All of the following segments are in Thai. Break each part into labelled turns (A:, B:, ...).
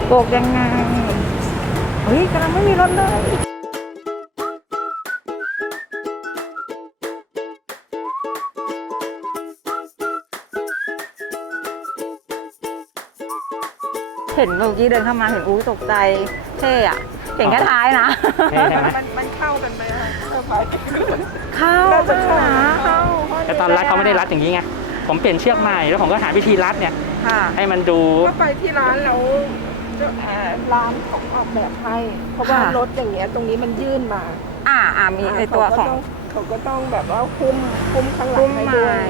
A: โบกยังไงเฮ้ยกำลังไม่มีรถเลยเห็นเมื่อกี้เดินเข้ามาเห็นอู้ตกใจเท่อะเห็นแค่ท้ายนะ
B: มันเข้ากันไหม
A: เข้า
C: แต่ตอนรัดเขาไม่ได้รัดอย่างนี้ไงผมเปลี่ยนเชือกใหม่แล้วผมก็หาวิธีรัดเนี่ยให้มันดู
B: ก็ไปที่ร้านแล้วร้านของออกแบบให้เพราะว่ารถอย่างเงี้ยตรงนี้มันยื่นมา
A: มีในตัวของ
B: เขาก็ต้องแบบว่าคุ้มข้างหลังให้ด้วย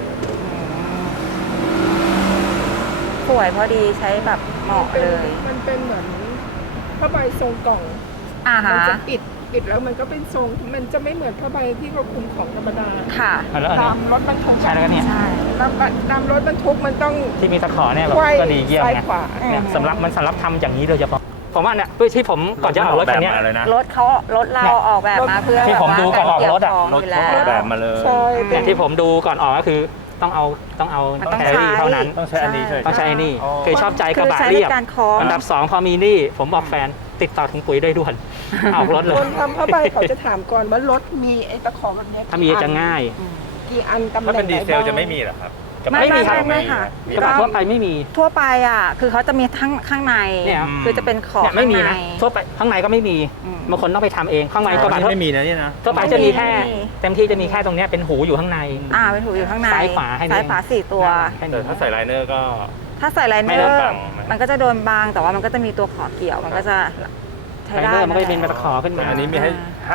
A: สวยพอดีใช้แบบเหมาะเลย
B: มันเป็นเหมือนผ้าใบทรงกล่องมันจะปิดแล้วมันก็เป็นทรงมันจะไม่เหมือนผ้าใบที่เขาคุมของธรรมดา
A: ค่ะ
B: ตามรถบรรทุก
C: ใช่แล้วก็เนี่ย
B: ตามรถบรรทุกมันต้อง
C: ที่มีตะขอเนี่ยแบบก็ดีเยี่ยมไงสำหรับทำอย่างนี้โดยเฉพาะผมว่าเนี่ยที่ผมก่อนจะออกรถคันนี้
A: รถเราออกแบบมาเพื่อ
C: ที่ผมดูก่อนออกรถ
D: รถออกแบบมาเลย
C: เนี่ยที่ผมดูก่อนออกก็คือต้องเอาแครี่เท่านั้น
D: ต้องใช้อันนี้
C: ต้องใช้อันนี้คือชอบใจกระบะเรียบอันดับ2พอมีนี่ผมบอกแฟนติดต่อถึงปุ๋ยได้ด่วนออกรถเลย
B: คนทำผ้าใบเขาจะถามก่อนว่ารถมีไอ้ตะขอแบบนี้
C: ถ้ามีจะง่าย
B: กี่อันตำแหน่ง
D: ถ้าเป็นดีเซลจะไม่มีหรอครับ
A: ไม่มีค่ะ
C: กระบะทั่วไปไม่มี
A: ทั่วไปคือเขาจะมีข้างในคือจะเป็นขอบ
C: ไม่มีนะทั่วไปข้างในก็ไม่มีบางคนต้องไปทำเองข้างในกระบะ
D: ไม่มีนะนี่นะ
C: ทั่วไปจะมีแค่เต็มที่จะมีแค่ตรงนี้เป็นหูอยู่ข้างใน
A: เป็นหูอยู่ข้างใน
C: ซ้ายขวา
A: 4 ตัว
D: แต่ถ้าใส่ไลเนอร์ก็
A: ถ้าใส่ไลเนอร์มันก็จะโดนบางแต่ว่ามันก็จะมีตัวขอเกี่ยวมันก็จะ
C: ไลเนอร์มันก็จะเป็นตะขอขึ้นมา
D: อันนี้มีให้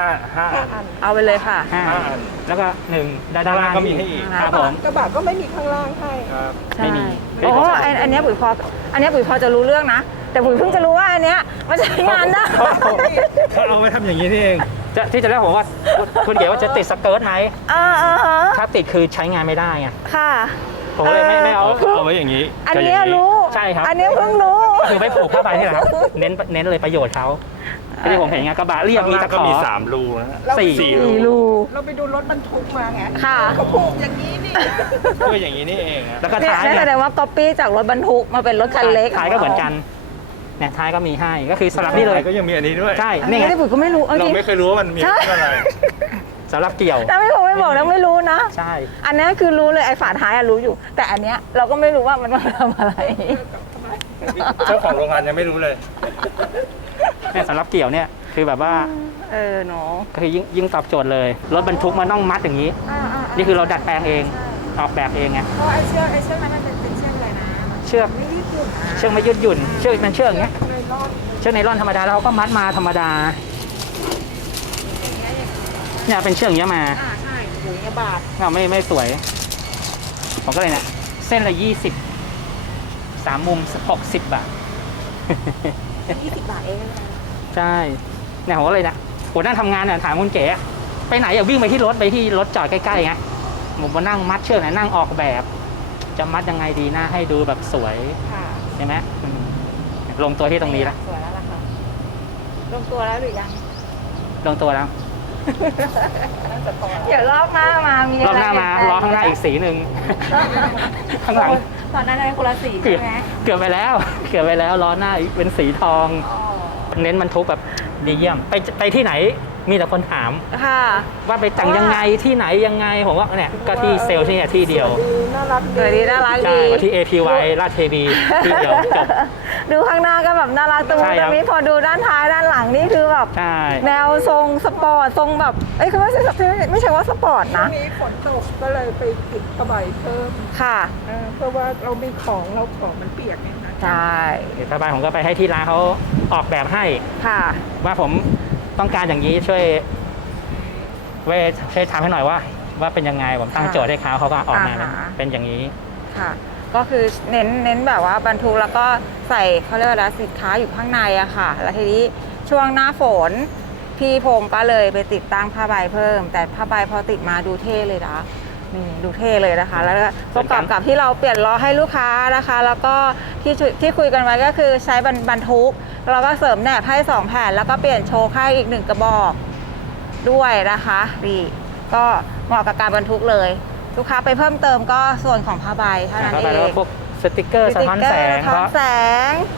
D: 5อัน
A: เอาไปเลยค่ะ
D: 5 อัน
C: แล้วก็1ด้านล่าง
D: ก็มีให้อีก
B: ครับผมกระบะก็ไม่มีข้างล่างให้
C: ไม่มี
A: อันนี้ปุ๋ยพอจะรู้เรื่องนะแต่ปุ๋ยเพิ่งจะรู้ว่าอันเนี้ยมันใช้งานได้
D: เอาไปทำอย่างนี้นี่เอง
C: ที่จะเรียกผมว่าคุณเก๋ว่าจะติดสเกิร์ตไหมถ้าติดคือใช้งานไม่ได้ไง
A: ค่ะ
C: ผมเลยไม่เอา
D: ไว้อย่างนี้
A: อันนี้รู้
C: ใช่ครับ
A: อันนี้เพิ่งรู้
C: คือไม่ผูกผ้าใบนี่แหละครับเน้นเลยประโยชน์เขาที่ผมเห็นไงกระบะเรียบมีตะขอ
D: ก็มี3 รูนะ
A: 4 รู
B: เราไปดูรถบรรทุกมาไง
A: ค่ะ
B: เขาผูกอย่างนี้นี่
D: ก็อย่างนี้นี่เอง
C: แล้วก็ท้าย
A: แสดงว่าก๊อปปี้จากรถบรรทุกมาเป็นรถคันเล็ก
C: ท้ายก็เหมือนกันเนี่ยท้ายก็มีให้ก็คือสลับนี่เลย
D: ก็ยังมีอันนี้ด้วย
C: ใช่นี่ไง
A: ผมก็ไม่รู้
D: เราไม่เคยรู้ว่ามันมีอะไร
C: สำหรับเกี่ยว
A: แต่ไม่บอกแล้วไม่รู้นะ
C: ใช่
A: อันนี้คือรู้เลยไอ้ฝาท้ายรู้อยู่แต่อันเนี้ยเราก็ไม่รู้ว่ามันมาทำอะไร
D: เจ้าของโรงงานยังไม่รู้เลย
C: เนี่ยสำหรับเกี่ยวเนี่ยคือแบบว่า
A: เนาะ
C: ก็คือยิ่งตอบโจทย์เลยรถบรรทุกมันต้องมัดอย่างนี้นี่คือเราดัดแปลงเองออกแบบเองไง
A: เพราะไอ้เชือกนั้นมันเป็นเชือกอะไรนะ
C: เชือกไม่ยืดหยุ่นเชือกมันเชือกอย่างเงี้ยเชือกไนลอนธรรมดาแล้วเขาก็มัดมาธรรมดาเนี่ยเป็นเชือกอย่างเงี้ยมา
A: ใช่หูเงี้ยบาท
C: ไม่สวยผมก็เลยเนี่ยเส้นละ20 3 มุม60 บาท
A: 20 บาทเอง
C: ใช่เนี่ยผมก็เลยนะผมนั่งทำงานเนี่ยถามคุณเก๋ไปไหนอย่าวิ่งไปที่รถจอดใกล้ๆไงผมมานั่งมัดเชือกนั่งออกแบบจะมัดยังไงดีนะให้ดูแบบสวยใช่ไหมลงตัวที่ตรงนี้แล้ว
A: สวยแล้วล่ะค่ะลงตัวแล้วหรือยัง
C: ลงตัวแล้ว
A: เดี๋ยวรอบหน้ามามีอะไร
C: รอบหน้ามาล้อข้างหน้าอีกสีหนึ่งข้างหลัง
A: ตอนนั้นเป็นคนละสีใช่ไหม
C: เกือบไปแล้วล้อหน้าเป็นสีทองเน้นบรรทุกแบบดีเยี่ยมไปที่ไหนมีแต่คนถามว่าไปแต่งยังไงที่ไหนยังไงผมว่าเนี่ยก็ที่เซลล์ที่เนี่ยที่เดียว
B: น่ารัก
A: ดี
C: ใช่ที่ APY ราชเทวีที่เดียวจบ
A: ดูข้างหน้าก็แบบน่ารักตรงนี้พอดูด้านท้ายด้านหลังนี่คือแบบแนวทรงสปอร์ตทรงแบบคือไม่ใช่ว่าสปอร์ตนะ
B: มีฝนตกก็เลยไปติดผ้าใบเพิ่ม
A: ค่ะ
B: เพราะว่าเรามีของมันเปียกไงนะ
A: ใช่
C: ผ้าใบผมก็ไปให้ที่ร้านเขาออกแบบให้ว่าผมต้องการอย่างนี้ช่วยทำให้หน่อยว่าเป็นยังไงผมตั้งโจทย์ให้เขาก็ออกมาเป็นอย่างนี้
A: ค่ะก็คือเน้นแบบว่าบรรทุกแล้วก็ใส่เขาเรียกว่าสินค้าอยู่ข้างในอะค่ะแล้วทีนี้ช่วงหน้าฝนพี่พงศ์ก็เลยไปติดตั้งผ้าใบเพิ่มแต่ผ้าใบพอติดมาดูเท่เลยนะนี่ดูเท่เลยนะคะแล้วก็ประกอบกับที่เราเปลี่ยนล้อให้ลูกค้านะคะแล้วก็ที่คุยกันไว้ก็คือใช้บรรทุกแล้วก็เสริมแหนบให้2 แผ่นแล้วก็เปลี่ยนโชว์ให้อีก1 กระบอกด้วยนะคะนี่ก็เหมาะกับการบรรทุกเลยลูกค้าไปเพิ่มเติมก็ส่วนของผ้าใบเท่านั้นเอง
C: พวกสติ๊กเกอร์สะท้อนแสง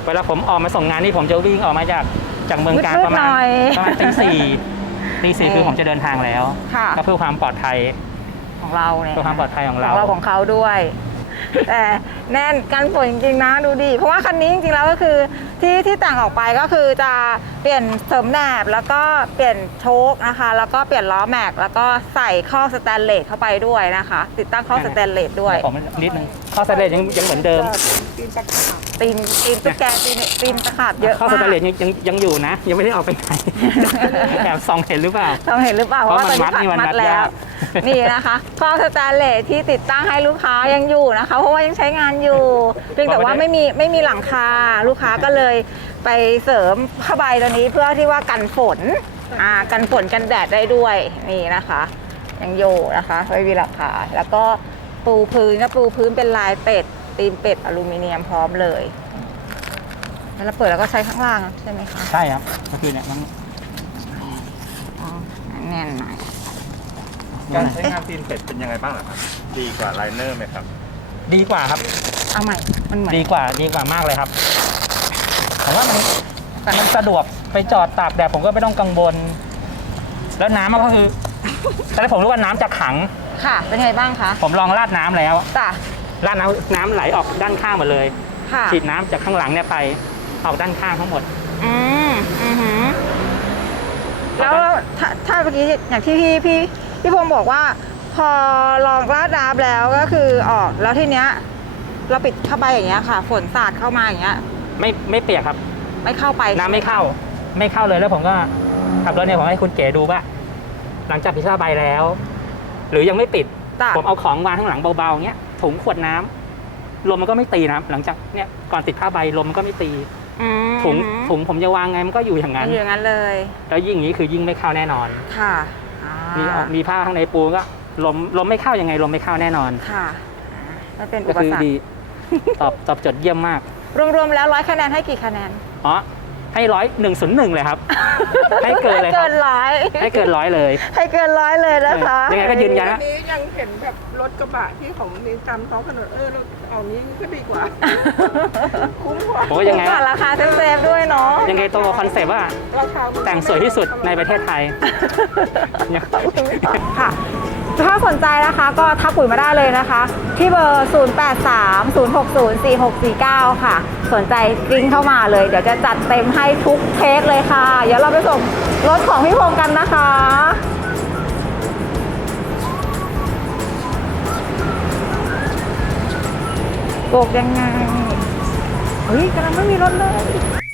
C: เวลาผมออกมาส่งงานนี่ผมจะวิ่งออกมาจากเมืองการ
A: มืดๆ
C: ประมา
A: หน่
C: ณ
A: อย
C: ตีสี่คือผมจะเดินทางแล้ว
A: ค่ะ
C: ก็เพื่อความปลอดภัย
A: ของเราเนี่ย
C: เพื่อความปลอดภัยของเรา
A: ของเขาด้วย แต่แน่นกันฝนจริงๆนะดูดิเพราะว่าคันนี้จริงๆแล้วก็คือที่แต่งออกไปก็คือจะเปลี่ยนเสริมแหนบแล้วก็เปลี่ยนโชคนะคะ แล้วก็เปลี่ยนล้อแม็กแล้วก็ใส่ข้อสแตนเลสเข้าไปด้วยนะคะ ติดตั้งข้อสแตนเลสด้วย
C: ผมนิดนึงข้อสแตนเลสยังเหมือนเดิม
B: ตีนตะขาบ
A: ตีนตุ๊กแกตีนตะขาบเยอะ
C: ข้อ
A: มา
C: สแตนเลส
A: ก
C: ยังอยู่นะ ยังไม่ได้ออกไปไหน แอบส่องเห็นหรือเปล่า
A: เราเห็นหรือเปล่า
C: เพราะ
A: ว่าตอน
C: มัน
A: นี้
C: มัด
A: มัด
C: นี่มันมัด
A: แล้ว
C: ยาก
A: นี่นะคะข้อสแตนเลสที่ติดตั้งให้ลูกค้ายังอยู่นะคะ เพราะว่ายังใช้งานอยู่เพียงแต่ว่าไม่มีหลังคาลูกค้าก็เลยไปเสริมผ้าใบตัวนี้เพื่อที่ว่ากันฝนกันฝนกันแดดได้ด้วยนี่นะคะ ยังอยู่นะคะไม่มีหลังคาแล้วก็ปูพื้นก็ปูพื้นเป็นลายเป็ดตีนเป็ดอลูมิเนียมพร้อมเลยแล้วเราเปิดแล้วก็ใช้ข้างล่างใช่ไหมคะ
C: ใช่ครับก็คือเนี่ยมัน
A: อ๋อแน่นหน่อย
D: การใช้งานตีนเป็ดเป็นยังไงบ้างล่ะครับ ดีกว่าไลเนอร์ไหมครับ
C: ดีกว่าครับ
A: เอาใหม่มันเหมือน
C: ดีกว่ามากเลยครับผมว่ามันสะดวกไปจอดตากแดดผมก็ไม่ต้องกังวล แล้วน้ำมันก็คือแต่ผมรู้ว่าน้ำจะขัง
A: ค่ะ เป็นไงบ้างคะ
C: ผมลองราดน้ำแล้ว
A: จ้ะ
C: ราดน้ำไหลออกด้านข้างหมดเลย
A: ค่ะ
C: ฉีดน้ำจากข้างหลังเนี่ยไปออกด้านข้างทั้งหมด
A: อือหือแล้วถ้าเมื่อกี้อย่างที่พี่พงศ์บอกว่า พอลองราดน้ำแล้วก็คือออกแล้วทีเนี้ยเราปิดผ้าใบอย่างเงี้ยค่ะ ฝนสาดเข้ามาอย่างเงี้ย
C: ไม่เปียกครับ
A: ไม่เข้าไป
C: น้ำไม่เข้าเลยแล้วผมก็ขับรถเนี่ยผมให้คุณเก๋ดูว่าหลังจากปิดผ้าใบแล้ว หรือยังไม่ปิด
A: จ้ะ
C: ผมเอาของวางข้างหลังเบาๆเงี้ยถุงขวดน้ำลมมันก็ไม่ตีนะครับหลังจากเนี่ยก่อนติดผ้าใบลมมันก็ไม่ตี
A: อืม
C: ถุงผมจะวางไงมันก็อยู่อย่างนั้น
A: อยู่อย่างนั้นเลย
C: แล้วยิ่งอย่างนี้คือยิ่งไม่เข้าแน่นอน
A: ค่ะ
C: มีผ้าข้างในปูก็ลมไม่เข้ายังไงลมไม่เข้าแน่นอน
A: ค่ะไม่เป็น
C: ก็
A: อุป
C: คือ
A: สรร
C: ดี
A: ค
C: ตอบโจทย์เยี่ยมมาก
A: รวมๆแล้ว100 คะแนนให้กี่คะแนน
C: อ๋อให้101เลยครับ ให้เกินเลยครับ
A: ให้เกินร้อย
C: ให้เกิน100เลย
A: ให้เกิน100เลยนะคะ
C: ยังไงก็ยืนยัน
B: อันนี้ยังเห็นแบบรถกระบะที่ของนี่ตามท้องถนนรถเอานี้ก็ดีกว่า คุ้มกว่า
C: โอ้ยังไง
A: ก่อนราคาเซฟๆด้วยเนาะ
C: ยังไงตรงกับคอนเซปต์ว่า
B: ราคามัน
C: แต่งสวยที่สุดในประเทศไทย
A: ค่ะ ถ้าสนใจนะคะก็ทักปุ๋ยมาได้เลยนะคะ ที่เบอร์ 0830604649 ค่ะ สนใจกริ้งเข้ามาเลย เดี๋ยวจะจัดเต็มให้ทุกเทสเลยค่ะ เดี๋ยวเราไปส่งรถของพี่พงษ์กันนะคะโบกยังไงเฮ้ยกำลังไม่มีรถเลย